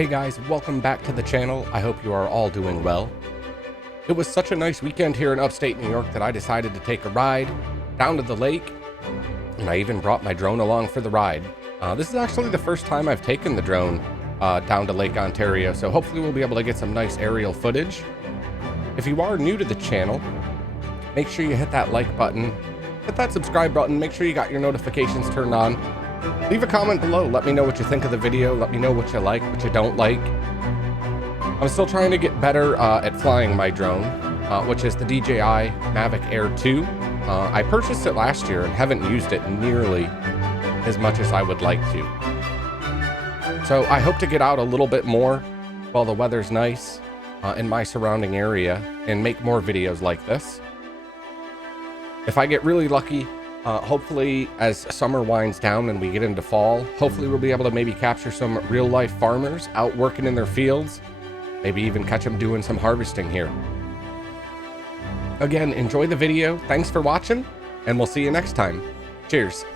Hey guys, welcome back to the channel. I hope you are all doing well. It was such a nice weekend here in upstate New York that I decided to take a ride down to the lake, and I even brought my drone along for the ride. This is actually the first time I've taken the drone down to Lake Ontario, so hopefully we'll be able to get some nice aerial footage. If you are new to the channel, make sure you hit that like button, hit that subscribe button, make sure you got your notifications turned on. Leave a comment below, let me know what you think of the video, let me know what you like, what you don't like. I'm still trying to get better at flying my drone, which is the DJI Mavic Air 2. I purchased it last year and haven't used it nearly as much as I would like to. So I hope to get out a little bit more while the weather's nice in my surrounding area and make more videos like this. If I get really lucky, hopefully as summer winds down and we get into fall, hopefully we'll be able to maybe capture some real life farmers out working in their fields, maybe even catch them doing some harvesting here. Again, enjoy the video, thanks for watching, and we'll see you next time. Cheers.